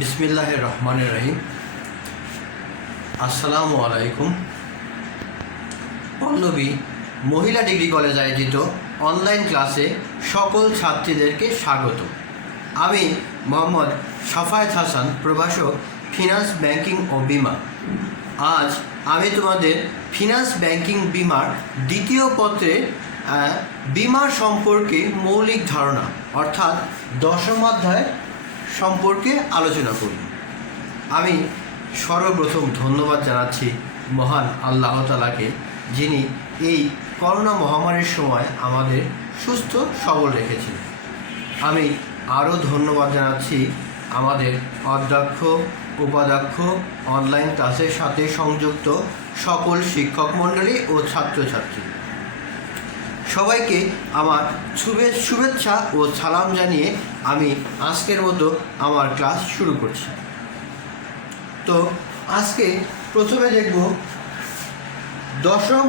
বিসমিল্লাহির রহমানির রহিম। আসসালামু আলাইকুম। পল্লবী মহিলা ডিগ্রি কলেজ আয়োজিত অনলাইন ক্লাসে সকল ছাত্রীদেরকে স্বাগত। আমি মোহাম্মদ সাফায়েত হাসান, প্রভাষক, ফিনান্স, ব্যাংকিং ও বিমা। আজ আমি তোমাদের ফিনান্স, ব্যাংকিং, বিমার দ্বিতীয় পত্রের বিমা সম্পর্কে মৌলিক ধারণা অর্থাৎ 10ম অধ্যায় সম্পর্কে আলোচনা করব। আমি সর্বপ্রথম ধন্যবাদ জানাচ্ছি মহান আল্লাহ তাআলাকে, যিনি এই করোনা মহামারীর সময় আমাদের সুস্থ সবল রেখেছেন। আমি আরও ধন্যবাদ জানাচ্ছি আমাদের অধ্যক্ষ, উপাধ্যক্ষ, অনলাইন ক্লাসের সাথে সংযুক্ত সকল শিক্ষক মণ্ডলী ও ছাত্রছাত্রী সবাইকে আমার শুভেচ্ছা ও সালাম জানিয়ে আমি আজকের মতো আমার ক্লাস শুরু করছি। তো আজকে প্রথমে দেখব 10ম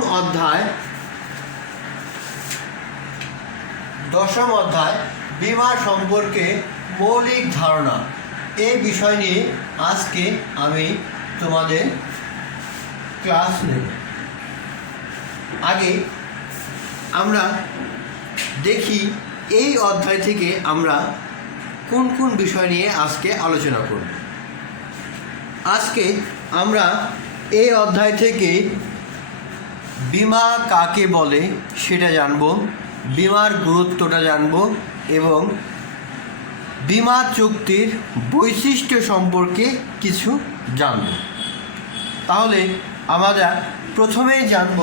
অধ্যায় বিমা সম্পর্কে মৌলিক ধারণা। এই বিষয় নিয়ে আজকে আমি তোমাদের ক্লাস নেব। আগে আমরা দেখি এই অধ্যায় থেকে আমরা কোন কোন বিষয় নিয়ে আজকে আলোচনা করব। আজকে আমরা এই অধ্যায় থেকে বিমা কাকে বলে সেটা জানব, বিমার গুরুত্বটা জানব এবং বিমা চুক্তির বৈশিষ্ট্য সম্পর্কে কিছু জানব। তাহলে আমরা প্রথমেই জানব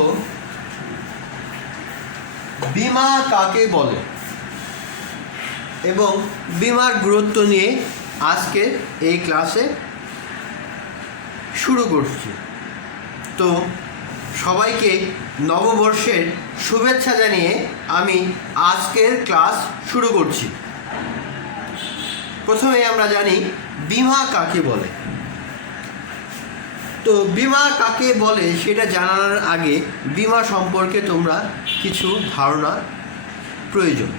বিমা কাকে বলে এবং বিমার গুরুত্ব নিয়ে আজকের এই ক্লাসে শুরু করছি। তো সবাইকে নববর্ষের শুভেচ্ছা জানিয়ে আমি আজকের ক্লাস শুরু করছি। প্রথমে আমরা জানি বিমা কাকে বলে। তো বিমা কাকে বলে সেটা জানার আগে বিমা সম্পর্কে তোমরা কিছু ধারণা প্রয়োজন,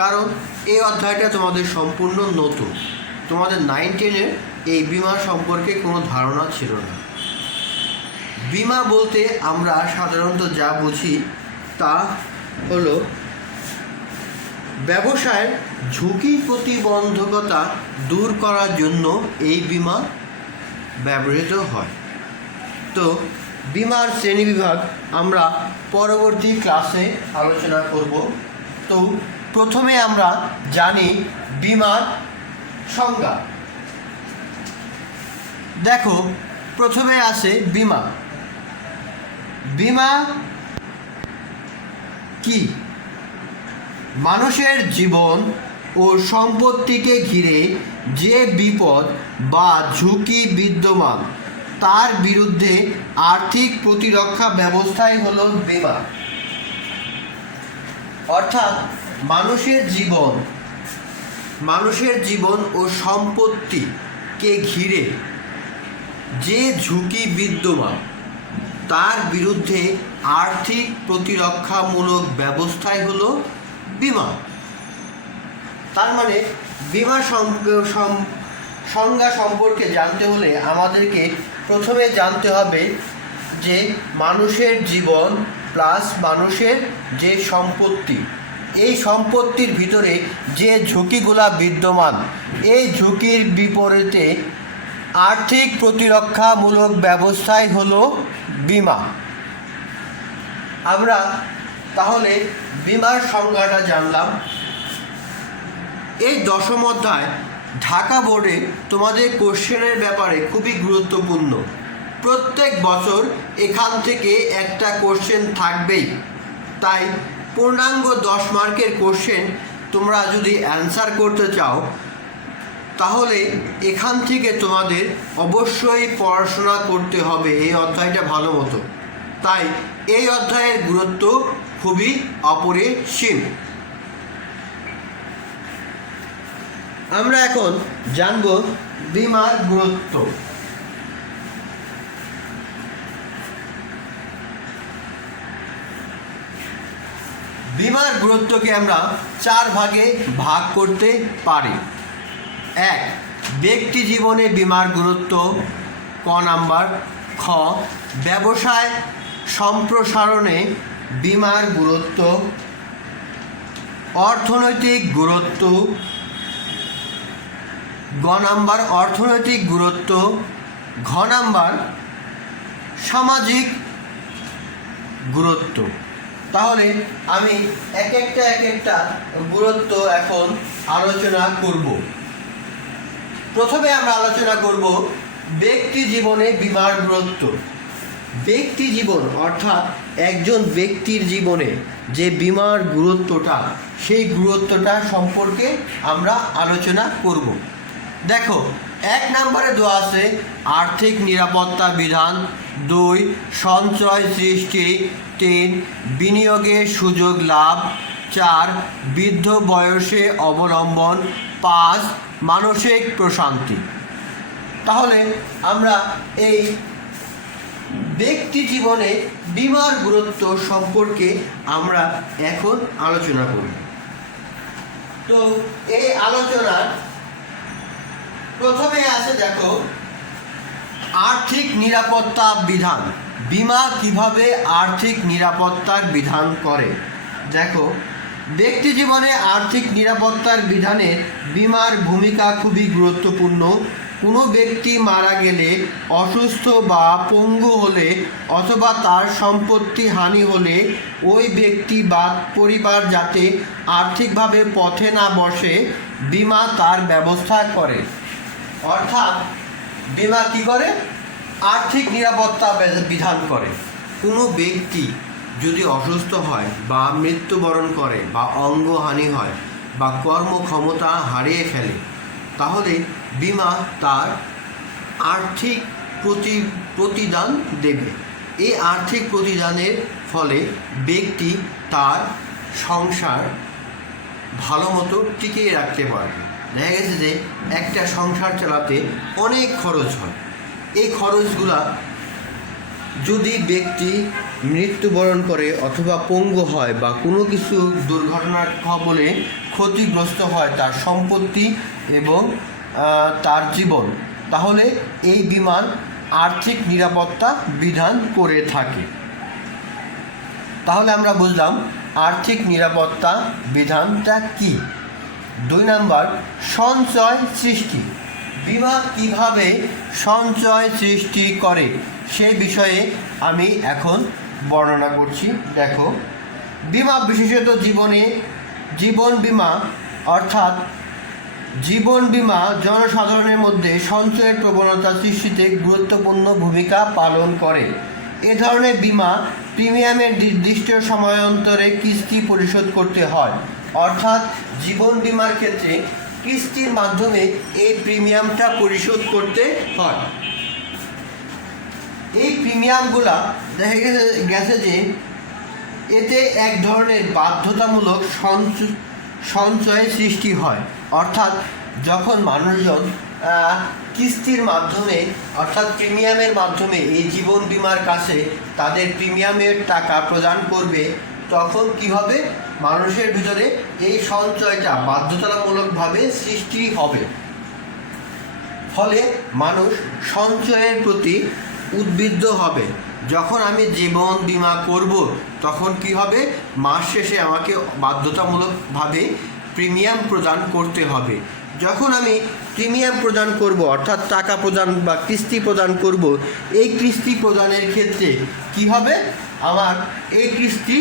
কারণ এই অধ্যায়টা তোমাদের সম্পূর্ণ নতুন। তোমাদের 9-10-এর এই বিমা সম্পর্কে কোনো ধারণা ছিল না। বিমা বলতে আমরা সাধারণত যা বুঝি তা হলো ব্যবসায়ের ঝুঁকি প্রতিবন্ধকতা দূর করার জন্য এই বিমা ব্যবহৃত হয়। তো বিমার শ্রেণীবিভাগ আমরা পরবর্তী ক্লাসে আলোচনা করব। তো প্রথমে আমরা জানি বিমার সংজ্ঞা। দেখো, প্রথমে আসে বিমা। বিমা কি? মানুষের জীবন ও সম্পত্তিকে ঘিরে যে বিপদ বা ঝুঁকি বিদ্যমান তার বিরুদ্ধে আর্থিক প্রতিরক্ষা ব্যবস্থাই হলো বিমা। অর্থাৎ মানুষের জীবন ও সম্পত্তিকে ঘিরে যে ঝুঁকি বিদ্যমান তার বিরুদ্ধে আর্থিক প্রতিরক্ষামূলক ব্যবস্থাই হলো বিমা। তার মানে বিমা সংজ্ঞা সম্পর্কে জানতে হলে আমাদেরকে প্রথমে জানতে হবে যে মানুষের জীবন প্লাস মানুষের যে সম্পত্তি, এই সম্পত্তির ভিতরে যে ঝুঁকিগুলা বিদ্যমান, এই ঝুঁকির বিপরীতে আর্থিক প্রতিরক্ষামূলক ব্যবস্থাই হলো বিমা। আমরা তাহলে বিমার সংজ্ঞাটা জানলাম। এই 10ম অধ্যায় ঢাকা বোর্ডে তোমাদের কোশ্চেনের ব্যাপারে খুবই গুরুত্বপূর্ণ। প্রত্যেক বছর এখান থেকে একটা কোশ্চেন থাকবেই। তাই পূর্ণাঙ্গ 10 মার্কের কোশ্চেন তোমরা যদি অ্যান্সার করতে চাও তাহলে এখান থেকে তোমাদের অবশ্যই পড়াশোনা করতে হবে এই অধ্যায়টা ভালো মতো। তাই এই অধ্যায়ের গুরুত্ব খুবই অপরিসীম। আমরা এখন জানব বিমার গুরুত্ব। বিমার গুরুত্বকে আমরা 4 ভাগে ভাগ করতে পারি। 1. ব্যক্তি জীবনে বীমার গুরুত্ব। ক নাম্বার। খ ব্যবসায় সম্প্রসারণে বীমার গুরুত্ব। অর্থনৈতিক গুরুত্ব। গ নাম্বার অর্থনৈতিক গুরুত্ব। ঘ নাম্বার সামাজিক গুরুত্ব। তাহলে আমি এক একটা গুরুত্ব এখন আলোচনা করব। প্রথমে আমরা আলোচনা করব ব্যক্তি জীবনে বীমার গুরুত্ব। ব্যক্তি জীবন অর্থাৎ একজন ব্যক্তির জীবনে যে বীমার গুরুত্বটা, সেই গুরুত্বটা সম্পর্কে আমরা আলোচনা করব। দেখো, এক নম্বরে দেওয়া আছে আর্থিক নিরাপত্তা বিধান, 2 সঞ্চয় সৃষ্টি, 3 বিনিয়োগের সুযোগ লাভ, 4 বৃদ্ধ বয়সে অবলম্বন, 5 মানসিক প্রশান্তি। তাহলে আমরা এই ব্যক্তি জীবনে বীমার গুরুত্ব সম্পর্কে আমরা এখন আলোচনা করব। তো এই আলোচনার প্রথমে আছে, দেখো, আর্থিক নিরাপত্তা বিধান। বীমা কিভাবে আর্থিক নিরাপত্তার বিধান করে। দেখো, ব্যক্তি জীবনে আর্থিক নিরাপত্তার বিধানে বীমার ভূমিকা খুবই গুরুত্বপূর্ণ। কোনো ব্যক্তি মারা গেলে, অসুস্থ বা পঙ্গু হলে অথবা তার সম্পত্তি হানি হলে ওই ব্যক্তি বা পরিবার যাতে আর্থিকভাবে পথে না বসে, বীমা তার ব্যবস্থা করে। অর্থাৎ বীমা কী করে? আর্থিক নিরাপত্তা বিধান করে। কোনো ব্যক্তি যদি অসুস্থ হয় বা মৃত্যুবরণ করে বা অঙ্গহানি হয় বা কর্মক্ষমতা হারিয়ে ফেলে, তাহলে বীমা তার আর্থিক প্রতিদান দেবে। এই আর্থিক প্রতিদানের ফলে ব্যক্তি তার সংসার ভালো মতো টিকিয়ে রাখতে পারবে। দেখা গেছে যে একটা সংসার চালাতে অনেক খরচ হয়। এই খরচগুলা যদি ব্যক্তি মৃত্যুবরণ করে অথবা পঙ্গু হয় বা কোনো কিছু দুর্ঘটনার কবলে ক্ষতিগ্রস্ত হয় তার সম্পত্তি এবং তার জীবন, তাহলে এই বীমার আর্থিক নিরাপত্তা বিধান করে থাকে। তাহলে আমরা বুঝলাম আর্থিক নিরাপত্তা বিধানটা কি। 2 নাম্বার, সঞ্চয় সৃষ্টি। বীমা কিভাবে সঞ্চয় সৃষ্টি করে সেই বিষয়ে আমি এখন বর্ণনা করছি। দেখো, বীমা বিশেষত জীবন বীমা অর্থাৎ জীবন বীমা জনসাধারণের মধ্যে সঞ্চয়ের প্রবণতা সৃষ্টিতে গুরুত্বপূর্ণ ভূমিকা পালন করে। এ ধরনের বীমা প্রিমিয়ামের নির্দিষ্ট সময়ান্তরে কিস্তি পরিশোধ করতে হয়। অর্থাৎ জীবন বীমার ক্ষেত্রে কিস্তির মাধ্যমে এই প্রিমিয়ামটা পরিশোধ করতে হয়। এই প্রিমিয়ামগুলা দেখা গেছে যে এতে এক ধরনের বাধ্যতামূলক সঞ্চয় সৃষ্টি হয়। অর্থাৎ যখন মানুষজন কিস্তির মাধ্যমে অর্থাৎ প্রিমিয়ামের মাধ্যমে এই জীবন বীমার কাছে তাদের প্রিমিয়ামের টাকা প্রদান করবে, তখন কি হবে? মানুষের ভিতরে এই সঞ্চয়টা বাধ্যতামূলকভাবে সৃষ্টি হবে। ফলে মানুষ সঞ্চয়ের প্রতি উদ্বুদ্ধ হবে। যখন আমি জীবন বীমা করব তখন কি হবে? মাস শেষে আমাকে বাধ্যতামূলকভাবে প্রিমিয়াম প্রদান করতে হবে। যখন আমি প্রিমিয়াম প্রদান করব অর্থাৎ টাকা প্রদান বা কিস্তি প্রদান করব, এই কিস্তি প্রদানের ক্ষেত্রে কি হবে? আমার এই কিস্তি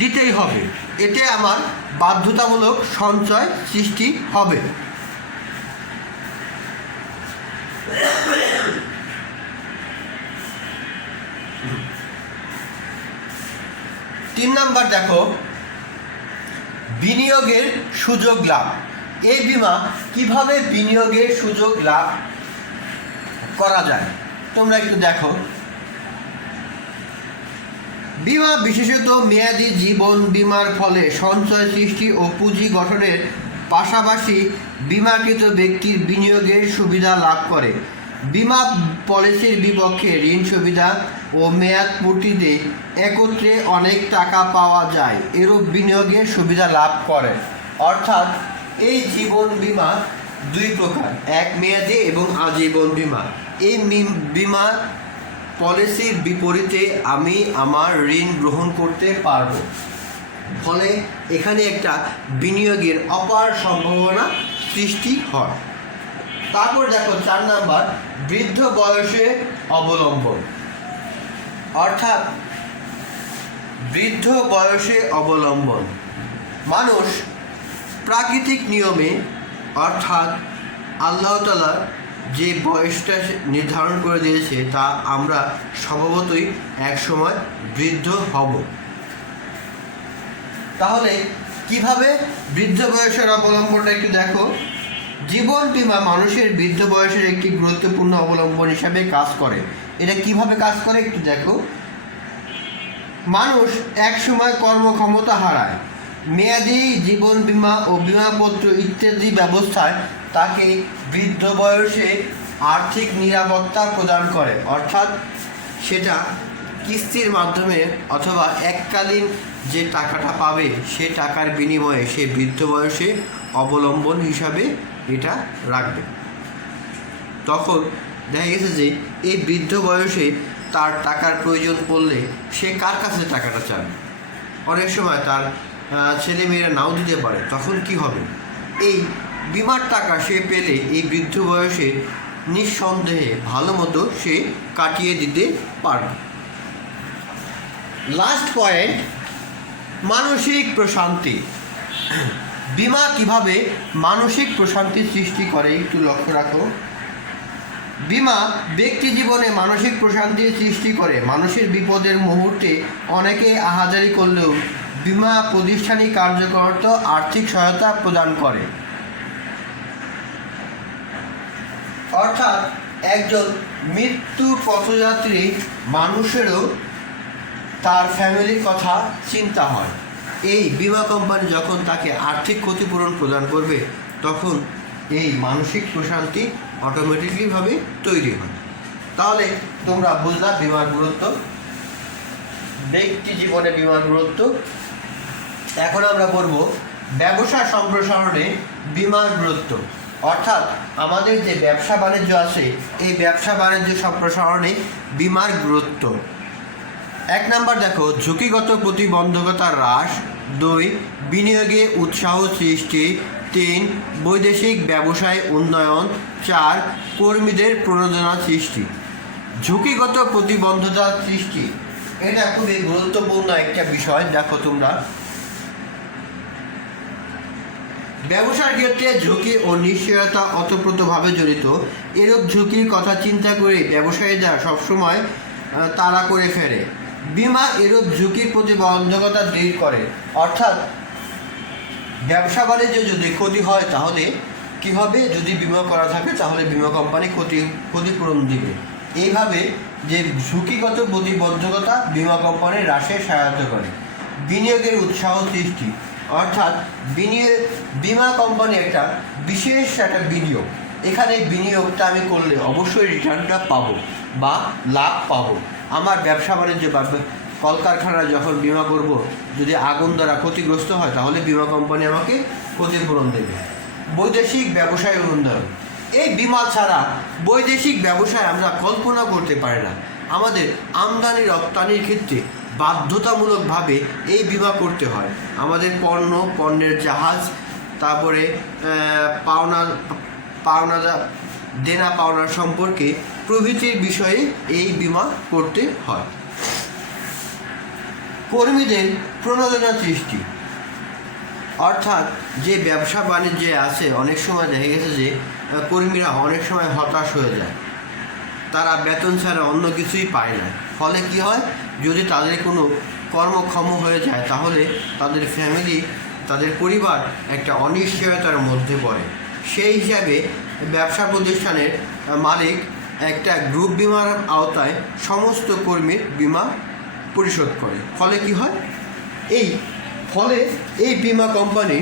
দিতেই হবে। এতে আমার বাধ্যতামূলক সঞ্চয় সৃষ্টি হবে। 3 নাম্বার, দেখো, বিনিয়োগের সুযোগ লাভ। এই বীমা কিভাবে বিনিয়োগের সুযোগ লাভ করা যায় তোমরা একটু দেখো। বীমা বিশেষত মেয়াদী জীবন বীমার ফলে সঞ্চয় সৃষ্টি ও পুঁজি গঠনের পাশাপাশি বীমাকৃত ব্যক্তির বিনিয়োগের সুবিধা লাভ করে। বীমা পলিসির বিপক্ষে ঋণ সুবিধা ও মেয়াদ পূর্তিতে একত্রে অনেক টাকা পাওয়া যায়, এরূপ বিনিয়োগের সুবিধা লাভ করে। অর্থাৎ এই জীবন বীমা দুই প্রকার, এক মেয়াদি এবং আজীবন বীমা। এই বীমা পলিসির বিপরীতে আমি আমার ঋণ গ্রহণ করতে পারবো, ফলে এখানে একটা বিনিয়োগের অপার সম্ভাবনা সৃষ্টি হয়। তারপর দেখো 4 নাম্বার, বৃদ্ধ বয়সে অবলম্বন। অর্থাৎ বৃদ্ধ বয়সে অবলম্বন, মানুষ প্রাকৃতিক নিয়মে অর্থাৎ আল্লাহ তাআলা যে বয়সটা নির্ধারণ করে দিয়েছে তা আমরা স্বভাবতই একসময় বৃদ্ধ হব। তাহলে কিভাবে বৃদ্ধ বয়সের অবলম্বনটা একটু দেখো। জীবন বীমা মানুষের বৃদ্ধ বয়সের একটি গুরুত্বপূর্ণ অবলম্বন হিসাবে কাজ করে। এটা কিভাবে কাজ করে একটু দেখো। মানুষ একসময় কর্মক্ষমতা হারায়, মেয়াদি জীবন বীমা ও বীমাপত্র ইত্যাদি ব্যবস্থায় তাকে বৃদ্ধ বয়সে আর্থিক নিরাপত্তা প্রদান করে। অর্থাৎ সেটা কিস্তির মাধ্যমে অথবা এককালীন যে টাকাটা পাবে সে টাকার বিনিময়ে সে বৃদ্ধ বয়সে অবলম্বন হিসাবে এটা রাখবে। তখন দেখা গেছে যে এই বৃদ্ধ বয়সে তার টাকার প্রয়োজন পড়লে সে কার কাছে টাকাটা চাবে? অনেক সময় তার ছেলেমেয়েরা নাও দিতে পারে। তখন কি হবে? এই বিমার টাকা সে পেলে এই বৃদ্ধ বয়সে নিঃসন্দেহে ভালো মতো সে কাটিয়ে দিতে পারবে। লাস্ট পয়েন্ট, মানসিক প্রশান্তি। বিমা কিভাবে মানসিক প্রশান্তি সৃষ্টি করে একটু লক্ষ্য রাখো। বিমা ব্যক্তি জীবনে মানসিক প্রশান্তির সৃষ্টি করে। মানুষের বিপদের মুহূর্তে অনেকে আহাজারি করলেও বিমা প্রতিষ্ঠানিক কার্যকরত আর্থিক সহায়তা প্রদান করে। অর্থাৎ একজন মৃত্যু পথযাত্রী মানুষেরও তার ফ্যামিলির কথা চিন্তা হয়। এই বিমা কোম্পানি যখন তাকে আর্থিক ক্ষতিপূরণ প্রদান করবে তখন এই মানসিক প্রশান্তি অটোমেটিকলিভাবে তৈরি হয়। তাহলে তোমরা বুঝলা বিমার গুরুত্ব, ব্যক্তি জীবনে বিমার গুরুত্ব। এখন আমরা বলবো ব্যবসা সম্প্রসারণে বিমার গুরুত্ব। অর্থাৎ আমাদের যে ব্যবসা বাণিজ্য আছে এই ব্যবসা বাণিজ্য সম্প্রসারণে বিমার গুরুত্ব। 1 নাম্বার দেখো, ঝুঁকিগত প্রতিবন্ধকতা হ্রাস। 2, বিনিয়োগে উৎসাহ সৃষ্টি। 3, বৈদেশিক ব্যবসায় উন্নয়ন। 4, কর্মীদের প্রণোদনা সৃষ্টি। ঝুঁকিগত প্রতিবন্ধকতা সৃষ্টি এটা খুবই গুরুত্বপূর্ণ একটা বিষয়। দেখো তোমরা, ব্যবসার ক্ষেত্রে ঝুঁকি ও নিশ্চয়তা ওতপ্রোতভাবে জড়িত। এরূপ ঝুঁকির কথা চিন্তা করে ব্যবসায়ীরা সবসময় তাড়া করে ফেলে। বিমা এরূপ ঝুঁকির প্রতিবন্ধকতা দূর করে। অর্থাৎ ব্যবসা বাণিজ্যে যদি ক্ষতি হয় তাহলে কি হবে? যদি বিমা করা থাকে তাহলে বিমা কোম্পানি ক্ষতিপূরণ দিবে। এইভাবে যে ঝুঁকিগত প্রতিবন্ধকতা বিমা কোম্পানি হ্রাসে সহায়তা করে। বিনিয়োগের উৎসাহ সৃষ্টি। অর্থাৎ বিমা কোম্পানি একটা বিশেষ একটা বিনিয়োগ। এখানে বিনিয়োগটা আমি করলে অবশ্যই রিটার্নটা পাবো বা লাভ পাবো। আমার ব্যবসা বাণিজ্য বা কলকারখানায় যখন বিমা করব, যদি আগুন দ্বারা ক্ষতিগ্রস্ত হয় তাহলে বিমা কোম্পানি আমাকে ক্ষতিপূরণ দেবে। বৈদেশিক ব্যবসায় উন্নয়ন। এই বিমা ছাড়া বৈদেশিক ব্যবসায় আমরা কল্পনা করতে পারি না। আমাদের আমদানি রপ্তানির ক্ষেত্রে বাধ্যতামূলকভাবে এই বিমা করতে হয়। আমাদের পণ্যের জাহাজ, তারপরে দেনা পাওনার সম্পর্কে প্রভৃতির বিষয়ে এই বিমা করতে হয়। কর্মীদের প্রণোদনা সৃষ্টি। অর্থাৎ যে ব্যবসা বাণিজ্যে আছে অনেক সময় দেখা গেছে যে কর্মীরা অনেক সময় হতাশ হয়ে যায়, তারা বেতন ছাড়া অন্য কিছুই পায় না। ফলে কি হয়? যদি তাদের কোনো কর্মক্ষম হয়ে যায় তাহলে তাদের ফ্যামিলি, তাদের পরিবার একটা অনিশ্চয়তার মধ্যে পড়ে। সেই হিসাবে ব্যবসা প্রতিষ্ঠানের মালিক একটা গ্রুপ বিমার আওতায় সমস্ত কর্মীর বিমা পরিশোধ করে। ফলে কি হয়? এই বিমা কোম্পানি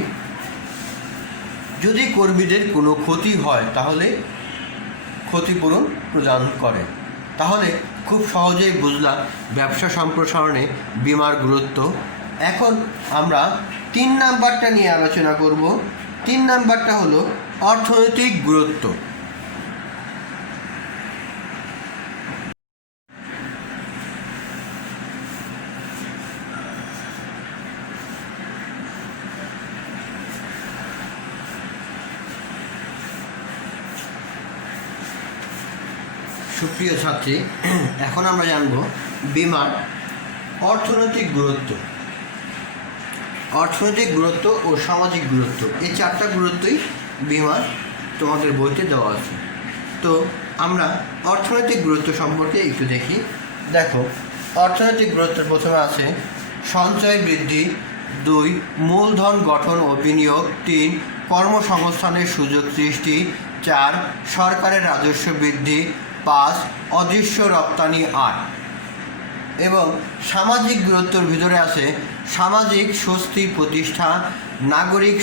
যদি কর্মীদের কোনো ক্ষতি হয় তাহলে ক্ষতিপূরণ প্রদান করে। তাহলে খুব সহজেই বুঝলাম ব্যবসা সম্প্রসারণে বিমার গুরুত্ব। এখন আমরা 3 নাম্বারটা নিয়ে আলোচনা করব। 3 নাম্বারটা হলো অর্থনৈতিক গুরুত্ব। সুপ্রিয় ছাত্রী, এখন আমরা জানব বীমার অর্থনৈতিক গুরুত্ব। অর্থনৈতিক গুরুত্ব ও সামাজিক গুরুত্ব, এই 4টা গুরুত্বই বীমার তোমাদের বইতে দেওয়া আছে। তো আমরা অর্থনৈতিক গুরুত্ব সম্পর্কে একটু দেখি। দেখো, অর্থনৈতিক গুরুত্বের প্রথমে আছে সঞ্চয় বৃদ্ধি, 2 মূলধন গঠন ও বিনিয়োগ, 3 কর্মসংস্থানের সুযোগ সৃষ্টি, 4 সরকারের রাজস্ব বৃদ্ধি, 5 অদৃশ্য রপ্তানি আয়। এবং সামাজিক গুরুত্বের ভিতরে আছে সামাজিক স্বস্তি প্রতিষ্ঠা, নাগরিক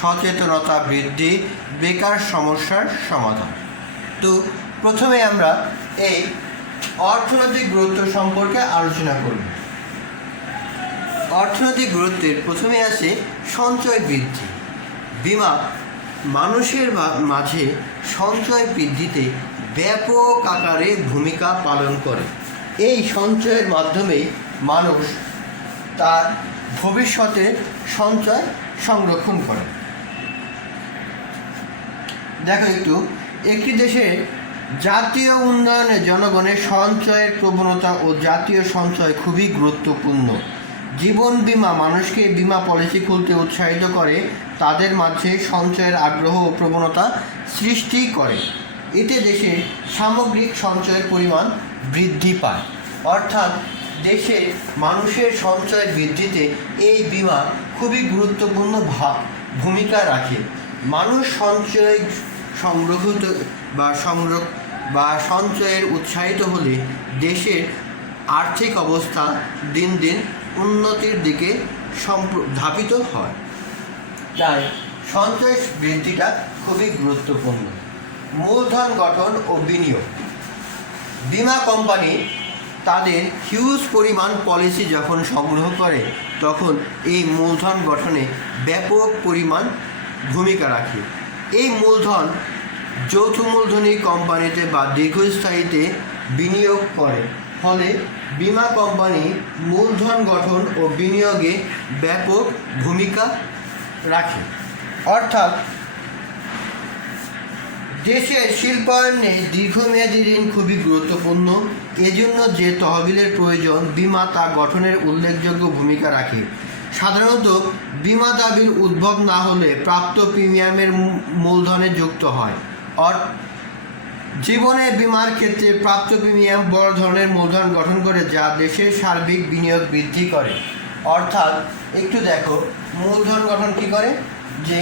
সচেতনতা বৃদ্ধি, বেকার সমস্যার সমাধান। তো প্রথমে আমরা এই অর্থনৈতিক গুরুত্ব সম্পর্কে আলোচনা করব। অর্থনৈতিক গুরুত্বের প্রথমে আছে সঞ্চয় বৃদ্ধি। বীমা মানুষের মাঝে সঞ্চয় বৃদ্ধিতে ব্যাপক আকারে ভূমিকা পালন করে। এই সঞ্চয়ের মাধ্যমেই মানুষ তার ভবিষ্যতের সঞ্চয় সংরক্ষণ করে। দেখো একটি দেশের জাতীয় উন্নয়নে জনগণের সঞ্চয়ের প্রবণতা ও জাতীয় সঞ্চয় খুবই গুরুত্বপূর্ণ। জীবন বীমা মানুষকে বীমা পলিসি খুলতে উৎসাহিত করে, তাদের মাঝে সঞ্চয়ের আগ্রহ ও প্রবণতা সৃষ্টি করে। এতে দেশের সামগ্রিক সঞ্চয়ের পরিমাণ বৃদ্ধি পায়। অর্থাৎ দেশের মানুষের সঞ্চয় বৃদ্ধিতে এই বীমা খুবই গুরুত্বপূর্ণ ভূমিকা রাখে। মানুষ সঞ্চয় সংগ্রহিত বা সঞ্চয়ের উৎসাহিত হলে দেশের আর্থিক অবস্থা দিন দিন উন্নতির দিকে ধাবিত হয়। তাই সঞ্চয় বৃদ্ধিটা খুবই গুরুত্বপূর্ণ। মূলধন গঠন ও বিনিয়োগ। বীমা কোম্পানি তাদের হিউজ পরিমাণ পলিসি যখন সংগ্রহ করে তখন এই মূলধন গঠনে ব্যাপক পরিমাণ ভূমিকা রাখে। এই মূলধন যৌথ মূলধনী কোম্পানিতে বা দীর্ঘস্থায়ীতে বিনিয়োগ করে, ফলে বীমা কোম্পানি মূলধন গঠন ও বিনিয়োগে ব্যাপক ভূমিকা রাখে। অর্থাৎ দেশের শিল্পায়নে দীর্ঘমেয়াদী ঋণ খুবই গুরুত্বপূর্ণ। এজন্য যে তহবিলের প্রয়োজন, বীমা তা গঠনের উল্লেখযোগ্য ভূমিকা রাখে। সাধারণত বীমা দাবির উদ্ভব না হলে প্রাপ্ত প্রিমিয়ামের মূলধনে যুক্ত হয়। জীবনে বীমার ক্ষেত্রে প্রাপ্ত প্রিমিয়াম বড় ধরনের মূলধন গঠন করে, যা দেশের সার্বিক বিনিয়োগ বৃদ্ধি করে। অর্থাৎ দেখো, মূলধন গঠন কী করে, যে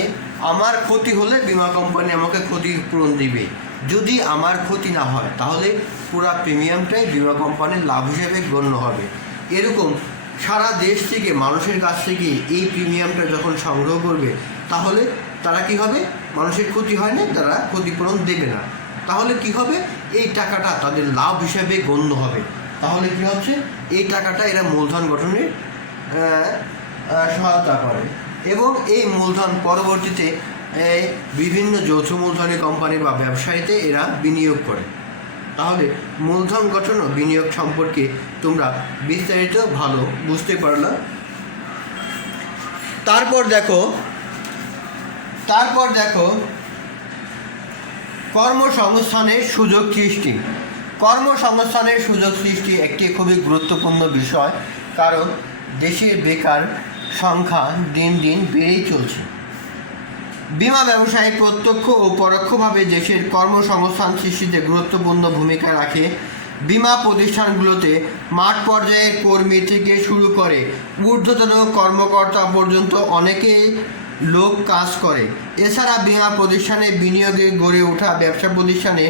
আমার ক্ষতি হলে বীমা কোম্পানি আমাকে ক্ষতিপূরণ দিবে। যদি আমার ক্ষতি না হয় তাহলে পুরো প্রিমিয়ামটাই বীমা কোম্পানির লাভ হিসেবে গণ্য হবে। এরকম সারা দেশ থেকে মানুষের কাছ থেকে এই প্রিমিয়ামটা যখন সংগ্রহ করবে তাহলে তারা কি হবে, মানুষের ক্ষতি হয় না, তারা ক্ষতিপূরণ দেবে না। তাহলে কি হবে, এই টাকাটা তাদের লাভ হিসেবে গণ্য হবে। তাহলে কি হচ্ছে, এই টাকাটা এরা মূলধন গঠনে সহায়তা করে এবং এই মূলধন পরবর্তীতে বিভিন্ন যৌথ মূলধনী কোম্পানি বা ব্যবসায়ীতে এরা বিনিয়োগ করে। তাহলে মূলধন গঠন ও বিনিয়োগ সম্পর্কে তোমরা বিস্তারিত ভালো বুঝতে পারলা। তারপর দেখো কর্মসংস্থানের সুযোগ সৃষ্টি। কর্মসংস্থানের সুযোগ সৃষ্টি একটি খুবই গুরুত্বপূর্ণ বিষয়, কারণ দেশের বেকার সংখ্যা দিন দিন বেড়েই চলছে। বীমা ব্যবসায় প্রত্যক্ষ ও পরোক্ষভাবে দেশের কর্মসংস্থান সৃষ্টিতে গুরুত্বপূর্ণ ভূমিকা রাখে। বীমা প্রতিষ্ঠানগুলোতে মাঠ পর্যায়ের কর্মী থেকে শুরু করে ঊর্ধ্বতন কর্মকর্তা পর্যন্ত অনেকেই লোক কাজ করে। এছাড়া বীমা প্রতিষ্ঠানে বিনিয়োগে গড়ে ওঠা ব্যবসা প্রতিষ্ঠানে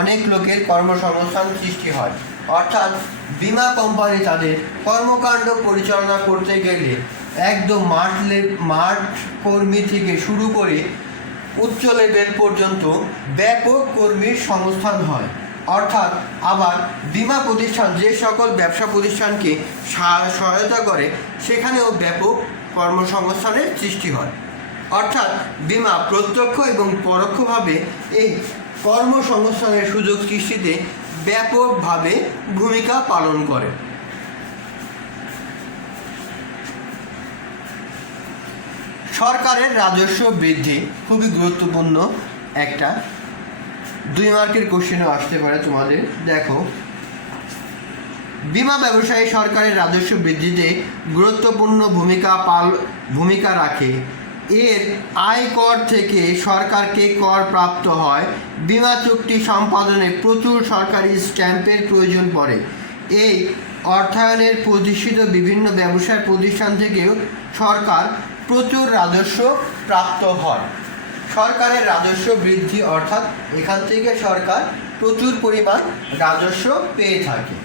অনেক লোকের কর্মসংস্থান সৃষ্টি হয়। অর্থাৎ বীমা কোম্পানি তাদের কর্মকাণ্ড পরিচালনা করতে গেলে একদম মাঠ কর্মী থেকে শুরু করে উচ্চ লেভেল পর্যন্ত ব্যাপক কর্মীর সংস্থান হয়। অর্থাৎ আবার বীমা প্রতিষ্ঠান যে সকল ব্যবসা প্রতিষ্ঠানকে সহায়তা করে সেখানেও ব্যাপক কর্মসংস্থানের সৃষ্টি হয়। অর্থাৎ বীমা প্রত্যক্ষ এবং পরোক্ষভাবে এই কর্মসংস্থানের সুযোগ সৃষ্টিতে ব্যাপকভাবে ভূমিকা পালন করে। সরকারের রাজস্ব বৃদ্ধি খুবই গুরুত্বপূর্ণ একটা 2 মার্কের কোশ্চেনও আসতে পারে তোমাদের। দেখো, বীমা ব্যবসায়ী সরকারের রাজস্ব বৃদ্ধিতে গুরুত্বপূর্ণ ভূমিকা রাখে। এর আয় কর থেকে সরকারকে কর প্রাপ্ত হয়। বীমা চুক্তি সম্পাদনে প্রচুর সরকারি স্ট্যাম্পের প্রয়োজন পড়ে। এই অর্থায়নের প্রতিষ্ঠিত বিভিন্ন ব্যবসায় প্রতিষ্ঠান থেকেও সরকার প্রচুর রাজস্ব প্রাপ্ত হয়। সরকারের রাজস্ব বৃদ্ধি অর্থাৎ এখান থেকে সরকার প্রচুর পরিমাণ রাজস্ব পেয়ে থাকে।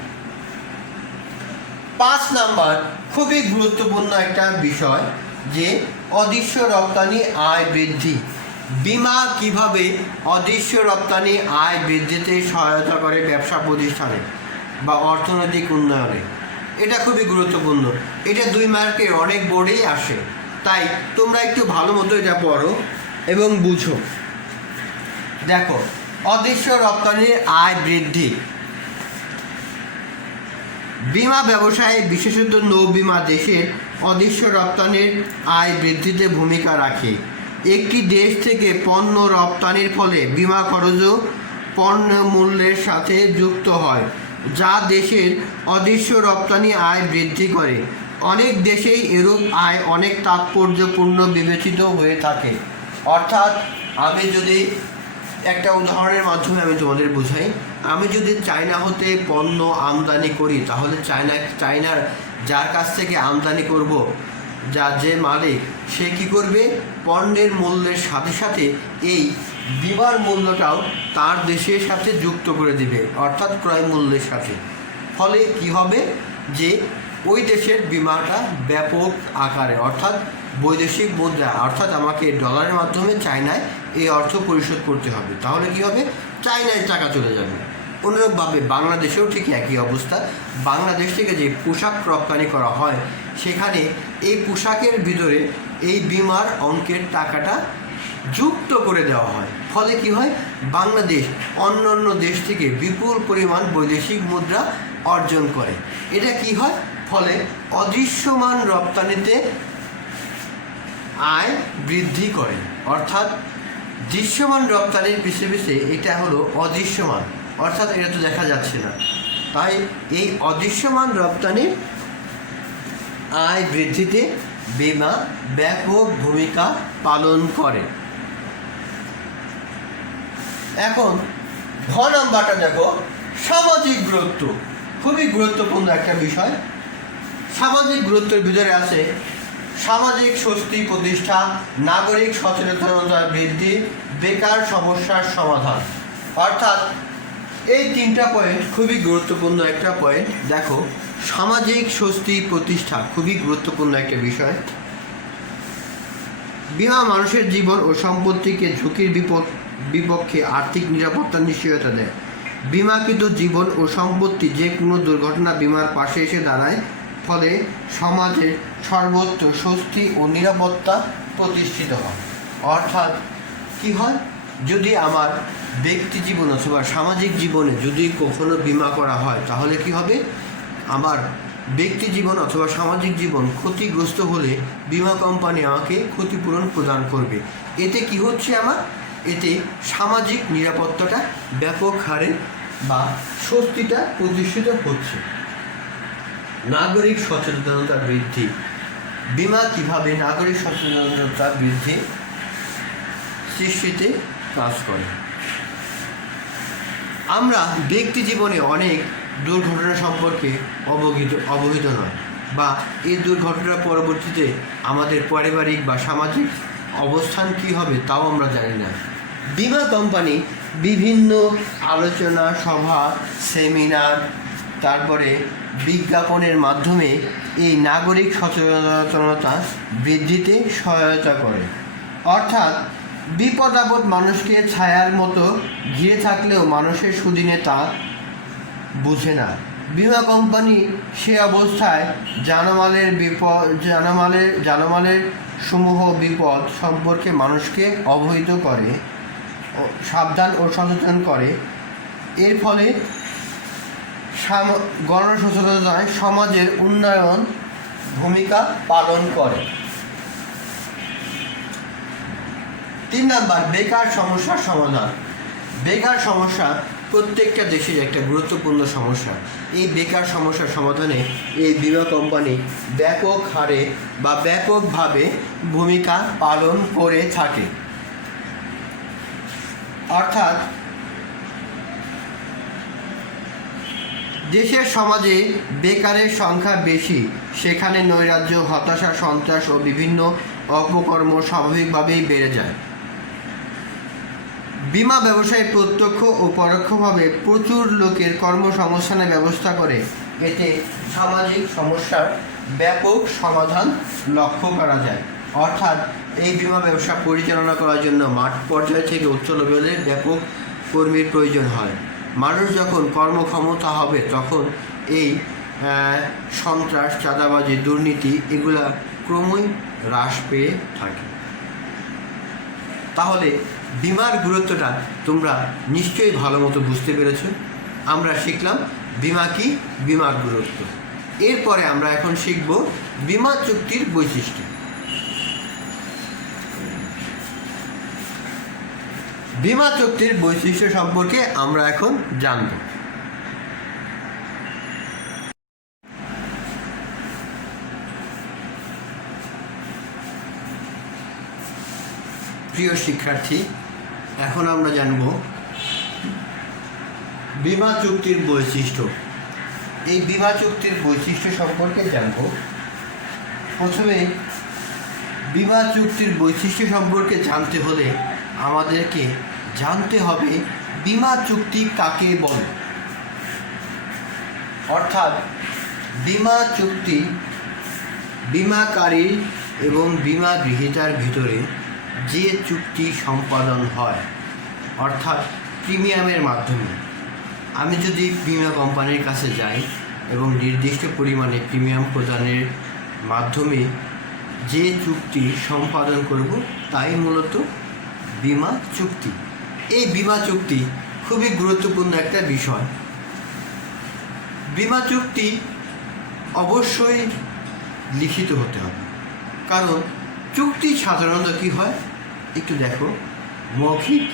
5 নাম্বার খুবই গুরুত্বপূর্ণ একটা বিষয় যে অদৃশ্য রপ্তানি আয় বৃদ্ধি। বীমা কিভাবে অদৃশ্য রপ্তানি আয় বৃদ্ধিতে সহায়তা করে ব্যবসা প্রতিষ্ঠানে বা অর্থনৈতিক উন্নয়নে, এটা খুবই গুরুত্বপূর্ণ। এটা 2 মার্কের অনেক বোর্ডেই আসে, তাই তোমরা একটু ভালো মতো এটা পড়ো এবং বুঝো। দেখো, অদৃশ্য রপ্তানির আয় বৃদ্ধি। বীমা ব্যবসায় বিশেষত নৌ বীমা দেশের অদৃশ্য রপ্তানির আয় বৃদ্ধিতে ভূমিকা রাখে। একটি দেশ থেকে পণ্য রপ্তানির ফলে বীমা খরচও পণ্য মূল্যের সাথে যুক্ত হয়, যা দেশের অদৃশ্য রপ্তানি আয় বৃদ্ধি করে। অনেক দেশেই এরূপ আয় অনেক তাৎপর্যপূর্ণ বিবেচিত হয়ে থাকে। অর্থাৎ আমি যদি একটা উদাহরণের মাধ্যমে আমি তোমাদের বুঝাই, আমি যদি চায়না হতে পণ্য আমদানি করি, তাহলে চায়নার যার কাছ থেকে আমদানি করব, যে মালিক, সে কী করবে, পণ্যের মূল্যের সাথে সাথে এই বীমার মূল্যটাও তার দেশের সাথে যুক্ত করে দিবে, অর্থাৎ ক্রয় মূল্যের সাথে। ফলে কি হবে যে ওই দেশের বীমাটা ব্যাপক আকারে, অর্থাৎ বৈদেশিক মুদ্রা, অর্থাৎ আমাকে ডলারের মাধ্যমে চায়নায় এই অর্থ পরিশোধ করতে হবে, তাহলে কি হবে, চায়নায় টাকা চলে যাবে। অনুরূপভাবে বাংলাদেশেও ঠিক একই অবস্থা। বাংলাদেশ থেকে যে পোশাক রপ্তানি করা হয়, সেখানে এই পোশাকের ভিতরে এই বীমার অঙ্কের টাকাটা যুক্ত করে দেওয়া হয়। ফলে কি হয়, বাংলাদেশ অন্য অন্য দেশ থেকে বিপুল পরিমাণ বৈদেশিক মুদ্রা অর্জন করে। এটা কি হয়, ফলে অদৃশ্যমান রপ্তানিতে আয় বৃদ্ধি করে। অর্থাৎ দৃশ্যমান রপ্তানির পিছিয়ে পিছিয়ে এটা হলো অদৃশ্যমান, অর্থাৎ এটা তো দেখা যাচ্ছে না। তাই এই অদৃশ্যমান রপ্তানির আয় বৃদ্ধিতে বীমা ব্যাপক ভূমিকা পালন করে। এখন ঘ নাম্বারটা দেখো, সামাজিক গুরুত্ব। খুবই গুরুত্বপূর্ণ একটা বিষয়। সামাজিক গুরুত্বের ভিতরে আছে সামাজিক স্বস্তি প্রতিষ্ঠা, নাগরিক সচেতনতা বৃদ্ধি, বেকার সমস্যার সমাধান। অর্থাৎ এই 3টা পয়েন্ট খুবই গুরুত্বপূর্ণ একটা পয়েন্ট। দেখো, সামাজিক স্বস্তি প্রতিষ্ঠা খুবই গুরুত্বপূর্ণ একটা বিষয়। বীমা মানুষের জীবন ও সম্পত্তিকে ঝুঁকির বিপক্ষে আর্থিক নিরাপত্তা নিশ্চয়তা দেয়। বীমাকৃত জীবন ও সম্পত্তি যে কোনো দুর্ঘটনা বীমার পাশে এসে দাঁড়ায়, ফলে সমাজে সর্বত্র স্বস্তি ও নিরাপত্তা প্রতিষ্ঠিত হয়। অর্থাৎ কি হয়, যদি আমার ব্যক্তি জীবন অথবা সামাজিক জীবনে যদি কখনো বীমা করা হয়, তাহলে কি হবে, আমার ব্যক্তি জীবন অথবা সামাজিক জীবন ক্ষতিগ্রস্ত হলে বীমা কোম্পানি আমাকে ক্ষতিপূরণ প্রদান করবে। এতে কি হচ্ছে, আমার এতে সামাজিক নিরাপত্তাটা ব্যাপক হারে বা স্বস্তিটা প্রতিষ্ঠিত হচ্ছে। নাগরিক সচেতনতা বৃদ্ধি। বীমা কিভাবে নাগরিক সচেতনতা বৃদ্ধি সৃষ্টিতে কাজ করে। আমরা ব্যক্তি জীবনে অনেক দুর্ঘটনা সম্পর্কে অবহিত নয়, বা এই দুর্ঘটনার পরবর্তীতে আমাদের পারিবারিক বা সামাজিক অবস্থান কি হবে তাও আমরা জানি না। বীমা কোম্পানি বিভিন্ন আলোচনা সভা, সেমিনার, তারপরে বিজ্ঞাপনের মাধ্যমে এই নাগরিক সচেতনতা বৃদ্ধিতে সহায়তা করে। অর্থাৎ বিপদ আপদ মানুষকে ছায়ার মতো ঘিরে থাকলেও মানুষের সুদিনে তা বুঝে না। বীমা কোম্পানি সে অবস্থায় জানমালের সমূহ বিপদ সম্পর্কে মানুষকে অবহিত করে, সাবধান ও সচেতন করে। এর ফলে গণসচেতনতায় সমাজের উন্নয়ন ভূমিকা পালন করে। 3 নাম্বার, বেকার সমস্যার সমাধান। বেকার সমস্যা প্রত্যেকটা দেশের একটা গুরুত্বপূর্ণ সমস্যা। এই বেকার সমস্যার সমাধানে এই বীমা কোম্পানি ব্যাপক হারে বা ব্যাপকভাবে ভূমিকা পালন করে থাকে। অর্থাৎ দেশের সমাজে বেকারের সংখ্যা বেশি, সেখানে নৈরাজ্য, হতাশা, সন্ত্রাস ও বিভিন্ন অপকর্ম স্বাভাবিকভাবেই বেড়ে যায়। বীমা ব্যবসায় প্রত্যক্ষ ও পরোক্ষভাবে প্রচুর লোকের কর্মসংস্থানের ব্যবস্থা করে। এতে সামাজিক সমস্যার ব্যাপক সমাধান লক্ষ্য করা যায়। অর্থাৎ এই বীমা ব্যবসা পরিচালনা করার জন্য মাঠ পর্যায় থেকে উচ্চ লেভেলের ব্যাপক কর্মীর প্রয়োজন হয়। মানুষ যখন কর্মক্ষমতা হবে তখন এই সন্ত্রাস, চাঁদাবাজি, দুর্নীতি এগুলা ক্রমই হ্রাস পেয়ে থাকে। তাহলে বীমার গুরুত্বটা তোমরা নিশ্চয়ই ভালো মতো বুঝতে পেরেছ। আমরা শিখলাম বীমা কি, বীমার গুরুত্ব। এরপরে আমরা এখন শিখব বীমা চুক্তির বৈশিষ্ট্য। বীমা চুক্তির বৈশিষ্ট্য সম্পর্কে আমরা এখন জানব। প্রিয় শিক্ষার্থী, এখন আমরা জানব বীমা চুক্তির বৈশিষ্ট্য। এই বীমা চুক্তির বৈশিষ্ট্য সম্পর্কে জানব। প্রথমে বীমা চুক্তির বৈশিষ্ট্য সম্পর্কে জানতে হলে আমাদেরকে জানতে হবে বীমা চুক্তি কাকে বলে। অর্থাৎ বীমা চুক্তি বীমাকারী এবং বীমা গ্রহীতার ভিতরে যে চুক্তি সম্পাদন হয়, অর্থাৎ প্রিমিয়ামের মাধ্যমে। আমি যদি বীমা কোম্পানির কাছে যাই এবং নির্দিষ্ট পরিমাণে প্রিমিয়াম প্রদানের মাধ্যমে যে চুক্তি সম্পাদন করব তাই মূলত বীমা চুক্তি। এই বীমা চুক্তি খুবই গুরুত্বপূর্ণ একটা বিষয়। বীমা চুক্তি অবশ্যই লিখিত হতে হবে, কারণ চুক্তি সাধারণত কী হয় একটু দেখো, মৌখিক,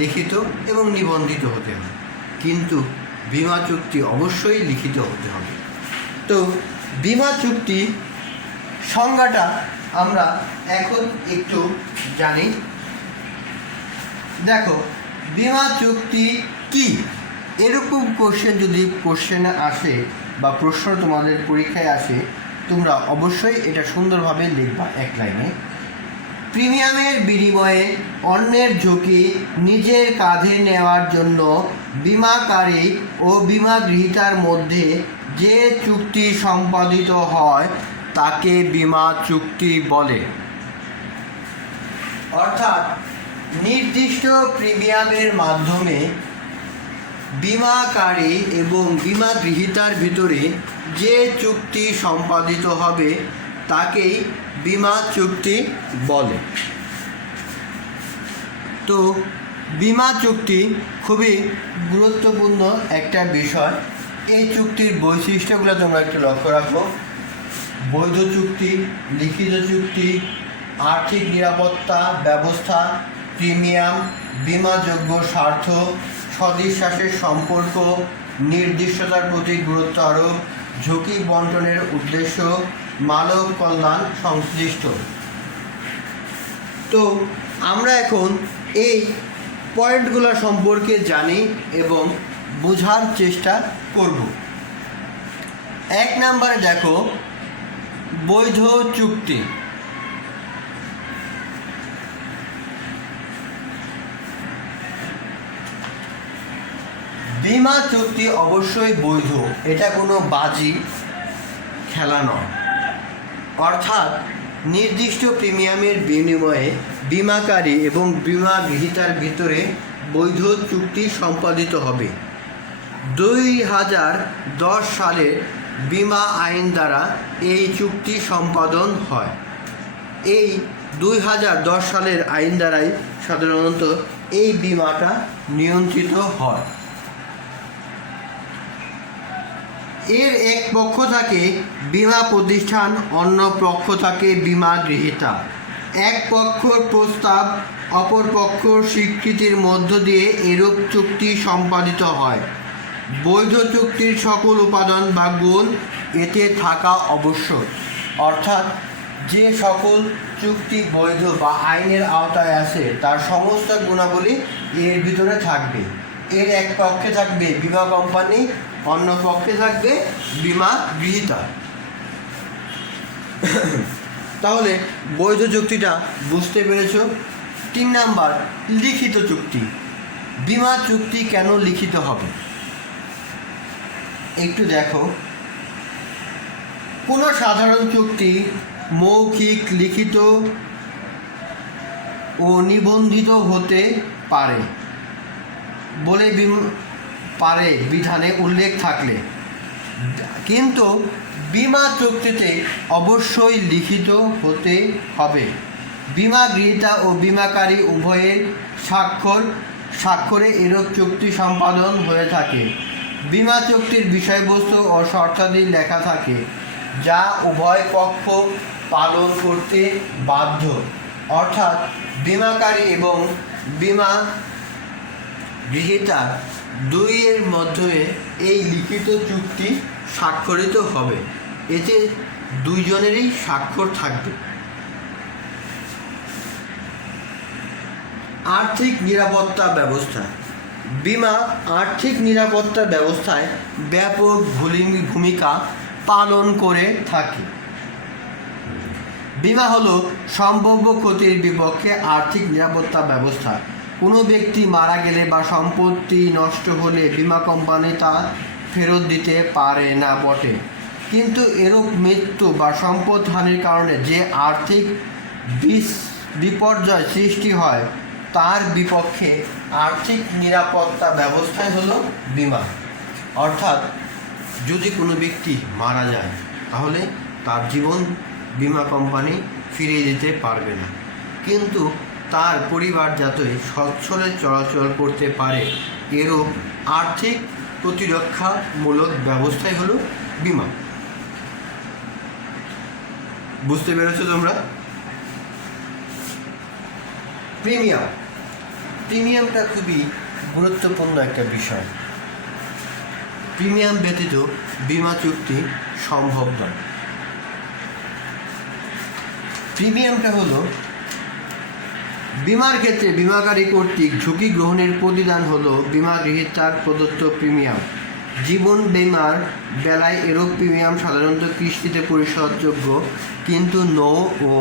লিখিত এবং নিবন্ধিত হতে হয়, কিন্তু বীমা চুক্তি অবশ্যই লিখিত হতে হবে। তো বীমা চুক্তি সংজ্ঞাটা আমরা এখন একটু জানি। দেখো, বীমা চুক্তি কি, এরকম কোশ্চেনে আসে বা প্রশ্ন তোমাদের পরীক্ষায় আসে, তোমরা অবশ্যই এটা সুন্দরভাবে লিখবা এক লাইনে। প্রিমিয়ামের বিনিময়ে অন্যের ঝুঁকি নিজের কাঁধে নেওয়ার জন্য বীমাকারী ও বীমা গ্রহীতার মধ্যে যে চুক্তি সম্পাদিত হয় তাকে বীমা চুক্তি বলে। অর্থাৎ নির্দিষ্ট প্রিমিয়ামের মাধ্যমে বীমাকারী এবং বীমা গ্রহীতার ভিতরে যে চুক্তি সম্পাদিত হবে তাকেই বীমা চুক্তি বলে। তো বীমা চুক্তি খুবই গুরুত্বপূর্ণ একটা বিষয়। এই চুক্তির বৈশিষ্ট্যগুলো তোমরা একটু লক্ষ্য রাখো। বৈধ চুক্তি, লিখিত চুক্তি, আর্থিক নিরাপত্তা ব্যবস্থা, প্রিমিয়াম, বীমাযোগ্য স্বার্থ, সদিশ্বাসের সম্পর্ক, নির্দিষ্টতার প্রতি গুরুত্ব আরোপ, ঝুঁকি বন্টনের উদ্দেশ্য, মানব কল্যাণ সংশ্লিষ্ট। তো আমরা এখন এই পয়েন্টগুলো সম্পর্কে জানি এবং বোঝার চেষ্টা করব। 1 নম্বরে দেখো, বৈধ চুক্তি। বীমা চুক্তি অবশ্যই বৈধ, এটা কোনো বাজি খেলা নয়। অর্থাৎ নির্দিষ্ট প্রিমিয়ামের বিনিময়ে বীমাকারী এবং বীমা গ্রহীতার ভিতরে বৈধ চুক্তি সম্পাদিত হবে। 2010 সালের বীমা আইন দ্বারা এই চুক্তি সম্পাদন হয়। এই 2010 সালের আইন দ্বারাই সাধারণত এই বিমাটা নিয়ন্ত্রিত হয়। এর এক পক্ষ থাকে বিমা প্রতিষ্ঠান, অন্য পক্ষ থাকে বিমা গৃহীতা। এক পক্ষর প্রস্তাব অপর পক্ষর স্বীকৃতির মধ্য দিয়ে এরূপ চুক্তি সম্পাদিত হয়। বৈধ চুক্তির সকল উপাদান বা গুণ এতে থাকা আবশ্যক। অর্থাৎ যে সকল চুক্তি বৈধ বা আইনের আওতায় আছে তার সমস্ত গুণাবলী এর ভিতরে থাকবে। এর এক পক্ষে থাকবে বিমা কোম্পানি, অন্য পক্ষে থাকবে বিমা গৃহীতা। তাহলে বৈধ চুক্তিটা বুঝতে পেরেছ। 3 নাম্বার, লিখিত চুক্তি। বিমা চুক্তি কেন লিখিত হবে একটু দেখো। কোনো সাধারণ চুক্তি মৌখিক, লিখিত ও নিবন্ধিত হতে পারে বলে বিধানে উল্লেখ থাকলে, কিন্তু বিমা চুক্তিতে অবশ্যই লিখিত হতে হবে। বিমা গৃহীতা ও বিমাকারী উভয়ের স্বাক্ষরে এরূপ চুক্তি সম্পাদন হয়ে থাকে। বিমা চুক্তির বিষয়বস্তু ও শর্তাদি লেখা থাকে যা উভয় পক্ষ পালন করতে বাধ্য। অর্থাৎ বিমাকারী এবং বিমা গৃহীতা দুইয়ের মধ্যে এই লিখিত চুক্তি স্বাক্ষরিত হবে। এতে দুইজনেরই স্বাক্ষর থাকবে। আর্থিক নিরাপত্তা ব্যবস্থা। বিমা আর্থিক নিরাপত্তা ব্যবস্থায় ব্যাপক ভূমিকা পালন করে থাকে। বিমা হলো সম্ভাব্য ক্ষতির বিপক্ষে আর্থিক নিরাপত্তা ব্যবস্থা। কোনো ব্যক্তি মারা গেলে বা সম্পত্তি নষ্ট হলে বিমা কোম্পানি তা ফেরত দিতে পারে না বটে, কিন্তু এরূপ মৃত্যু বা সম্পদহানির কারণে যে আর্থিক বিপর্যয় সৃষ্টি হয় তার বিপক্ষে আর্থিক নিরাপত্তা ব্যবস্থাই হলো বিমা। অর্থাৎ যদি কোনো ব্যক্তি মারা যায় তাহলে তার জীবন বিমা কোম্পানি ফিরিয়ে দিতে পারবে না, কিন্তু তার পরিবার যাতে সচ্ছলে চলাচল করতে পারে এরূপ আর্থিক প্রতিরক্ষামূলক ব্যবস্থাই হলো বিমা। বুঝতে পেরেছো তোমরা? প্রিমিয়ামটা খুবই গুরুত্বপূর্ণ একটা বিষয়। প্রিমিয়াম ব্যতীত বিমা চুক্তি সম্ভব নয়। প্রিমিয়ামটা হলো বিমার ক্ষেত্রে বিমাকারী কর্তৃক ঝুঁকি গ্রহণের প্রতিদান হলো বিমা গৃহীতার প্রদত্ত প্রিমিয়াম। জীবন বিমার বেলায় এরূপ প্রিমিয়াম সাধারণত কিস্তিতে পরিশোধযোগ্য, কিন্তু নৌ ও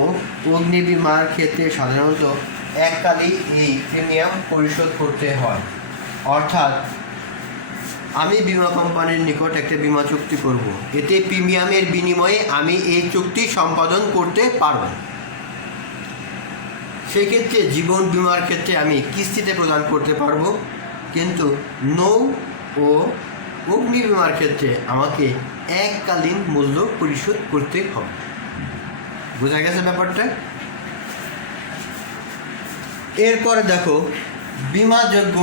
অগ্নি বিমার ক্ষেত্রে সাধারণত এককালেই এই প্রিমিয়াম পরিশোধ করতে হয়। অর্থাৎ আমি বিমা কোম্পানির নিকট একটা বিমা চুক্তি করব, এতে প্রিমিয়ামের বিনিময়ে আমি এই চুক্তি সম্পাদন করতে পারব। সেক্ষেত্রে জীবন বিমার ক্ষেত্রে আমি কিস্তিতে প্রদান করতে পারবো, কিন্তু নৌ ও অগ্নি বিমার ক্ষেত্রে আমাকে এককালীন মূল্য পরিশোধ করতে হবে। বোঝা গেছে ব্যাপারটা? এরপরে দেখো বিমাযোগ্য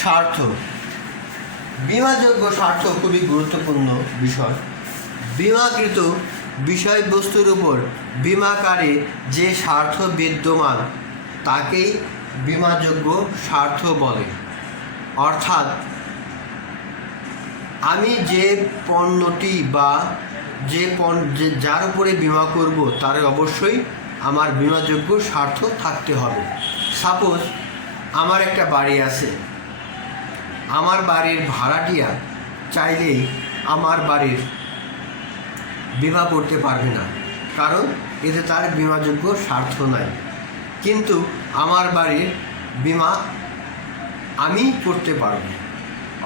স্বার্থ। বিমাযোগ্য স্বার্থ খুবই গুরুত্বপূর্ণ বিষয়। বিমাকৃত বিষয়বস্তুর উপর বিমাকারীর যে স্বার্থ বিদ্যমান তাকেই বিমাযোগ্য স্বার্থ বলে। অর্থাৎ আমি যে পণ্যটি বা যার উপরে বিমা করব তার অবশ্যই আমার বিমাযোগ্য স্বার্থ থাকতে হবে। সাপোজ আমার একটা বাড়ি আছে, আমার বাড়ির ভাড়াটিয়া চাইলেই আমার বাড়ির বিমা করতে পারবে না, কারণ এতে তার বিমাযোগ্য স্বার্থ নাই। কিন্তু আমার বাড়ির বিমা আমি করতে পারব।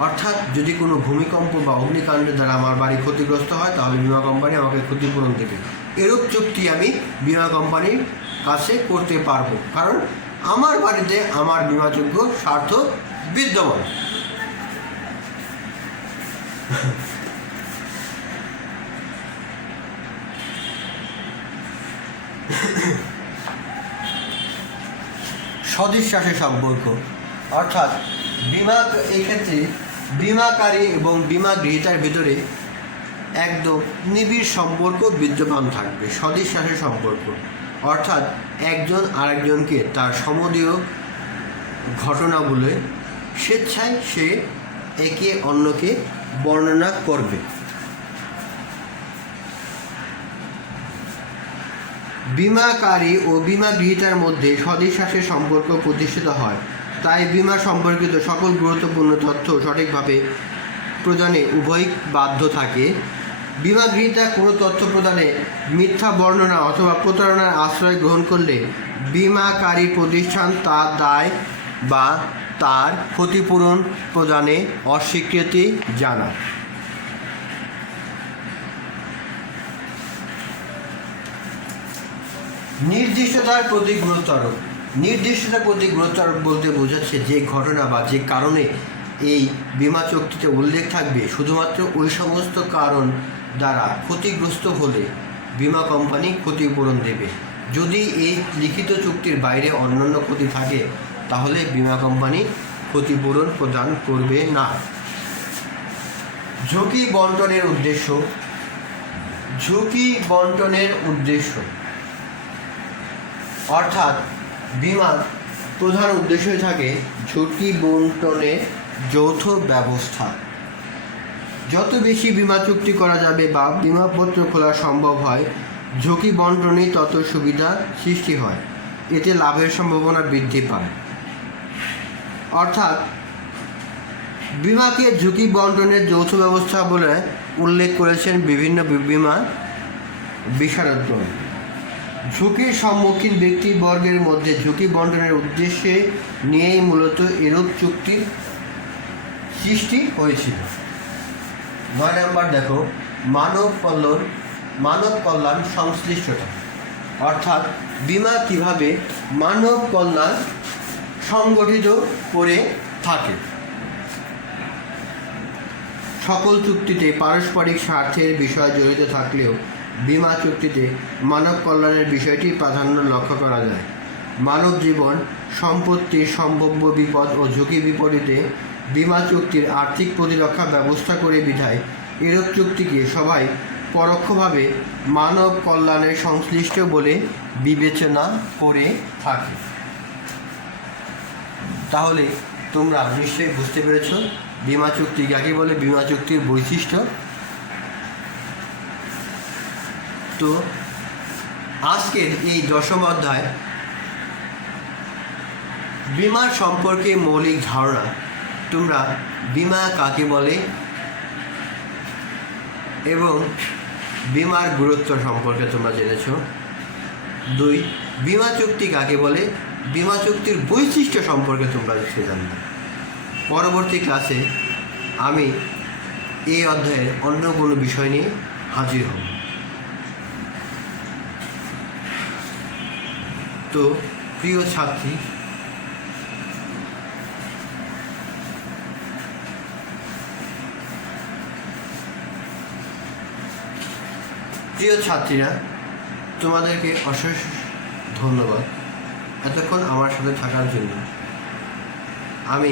অর্থাৎ যদি কোনো ভূমিকম্প বা অগ্নিকাণ্ডের দ্বারা আমার বাড়ি ক্ষতিগ্রস্ত হয় তাহলে বিমা কোম্পানি আমাকে ক্ষতিপূরণ দেবে। এরূপ চুক্তি আমি বিমা কোম্পানির কাছে করতে পারবো, কারণ আমার বাড়িতে আমার বিমাযোগ্য স্বার্থ বিদ্যমান। সদিশ্বাসের সম্পর্ক, অর্থাৎ বিমা এই ক্ষেত্রে বিমাকারী এবং বিমা গ্রহীতার ভিতরে একদম নিবিড় সম্পর্ক বিদ্যমান থাকবে। সদিশ্বাসের সম্পর্ক অর্থাৎ একজন আরেকজনকে তার সম্বন্ধীয় ঘটনা বলে স্বেচ্ছায় সে একে অন্যকে বর্ণনা করবে। বিমাকারী ও বিমা গ্রহীতার মধ্যে সদিশ্বাসের সম্পর্ক প্রতিষ্ঠিত হয়, তাই বিমা সম্পর্কিত সকল গুরুত্বপূর্ণ তথ্য সঠিকভাবে প্রদানে উভয় বাধ্য থাকে। বিমা গ্রহীতা কোনো তথ্য প্রদানে মিথ্যা বর্ণনা অথবা প্রতারণার আশ্রয় গ্রহণ করলে বিমাকারী প্রতিষ্ঠান তার দায় বা তার ক্ষতিপূরণ প্রদানে অস্বীকৃতি জানায়। নির্দিষ্টতার প্রতি গুরুত্ব আরোপ। নির্দিষ্টতার প্রতি গুরুত্ব আরোপ বলতে বোঝাচ্ছে যে ঘটনা বা যে কারণে এই বিমা চুক্তিতে উল্লেখ থাকবে শুধুমাত্র ওই সমস্ত কারণ দ্বারা ক্ষতিগ্রস্ত হলে বিমা কোম্পানি ক্ষতিপূরণ দেবে। যদি এই লিখিত চুক্তির বাইরে অন্যান্য ক্ষতি থাকে তাহলে বিমা কোম্পানি ক্ষতিপূরণ প্রদান করবে না। ঝুঁকি বন্টনের উদ্দেশ্য। ঝুঁকি বন্টনের উদ্দেশ্য অর্থাৎ বিমার প্রধান উদ্দেশ্যই থাকে ঝুঁকি বন্টনের যৌথ ব্যবস্থা। যত বেশি বিমা চুক্তি করা যাবে বা বিমাপত্র খোলা সম্ভব হয়, ঝুঁকি বন্টনে তত সুবিধা সৃষ্টি হয়, এতে লাভের সম্ভাবনা বৃদ্ধি পায়। অর্থাৎ বিমাকে ঝুঁকি বন্টনের যৌথ ব্যবস্থা বলে উল্লেখ করেছেন বিভিন্ন বিমা বিশারদগণ। ঝুঁকির সম্মুখীন ব্যক্তিবর্গের মধ্যে ঝুঁকি বন্টনের উদ্দেশ্যে নিয়েই মূলত এরূপ চুক্তির সৃষ্টি হয়েছিল। 9 নম্বর দেখো, মানব কল্যাণ সংশ্লিষ্টতা, অর্থাৎ বিমা কিভাবে মানব কল্যাণ সংগঠিত করে থাকে। সকল চুক্তিতে পারস্পরিক স্বার্থের বিষয় জড়িত থাকলেও বিমা চুক্তিতে মানব কল্যাণের বিষয়টি প্রাধান্য লক্ষ্য করা যায়। মানব জীবন, সম্পত্তির সম্ভাব্য বিপদ ও ঝুঁকি বিপরীতে বিমা চুক্তির আর্থিক প্রতিরক্ষা ব্যবস্থা করে বিধায় এরূপ চুক্তিকে সবাই পরোক্ষভাবে মানব কল্যাণে সংশ্লিষ্ট বলে বিবেচনা করে থাকে। তাহলে তোমরা নিশ্চয়ই বুঝতে পেরেছ বিমা চুক্তি কাকে বলে, বিমা চুক্তির বৈশিষ্ট্য। তো আজকের এই 10ম অধ্যায় বিমার সম্পর্কে মৌলিক ধারণা, তোমরা বিমা কাকে বলে এবং বিমার গুরুত্ব সম্পর্কে তোমরা জেনেছ। 2, বিমা চুক্তি কাকে বলে, বিমা চুক্তির বৈশিষ্ট্য সম্পর্কে তোমরা জানবে। পরবর্তী ক্লাসে আমি এই অধ্যায়ের অন্য কোনো বিষয় নিয়ে হাজির হব। তো প্রিয় ছাত্রীরা, তোমাদেরকে অশেষ ধন্যবাদ এতক্ষণ আমার সাথে থাকার জন্য। আমি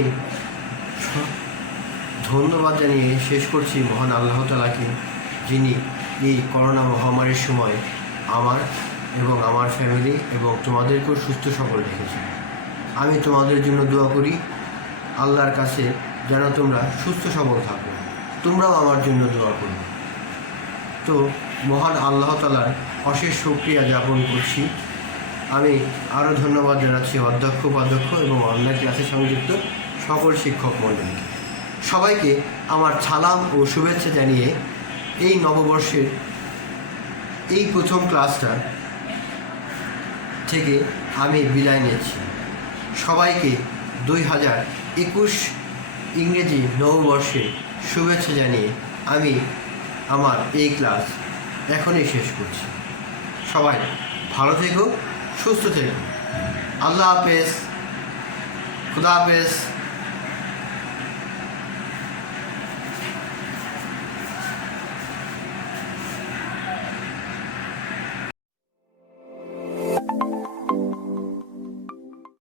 ধন্যবাদ জানিয়ে শেষ করছি মহান আল্লাহ তাআলাকে, যিনি এই করোনা মহামারীর সময় আমার এবং আমার ফ্যামিলি এবং তোমাদেরকেও সুস্থ সবল রেখেছেন। আমি তোমাদের জন্য দোয়া করি আল্লাহর কাছে যেন তোমরা সুস্থ সবল থাকো, তোমরাও আমার জন্য দোয়া করো। তো মহান আল্লাহ তাআলার অশেষ শুকরিয়া জ্ঞাপন করছি। আমি আরও ধন্যবাদ জানাচ্ছি অধ্যক্ষ, উপাধ্যক্ষ এবং অনলাইন ক্লাসে সংযুক্ত সকল শিক্ষক মণ্ডলীকে। সবাইকে আমার সালাম ও শুভেচ্ছা জানিয়ে এই নববর্ষের এই প্রথম ক্লাসটা থেকে আমি বিদায় নিচ্ছি। সবাইকে 2021 ইংরেজি নববর্ষের শুভেচ্ছা জানিয়ে আমি আমার এই ক্লাস এখনই শেষ করছি। সবাই ভালো থেকো, সুস্থ থেকো। আল্লাহ হাফেজ, খুদা হাফেজ।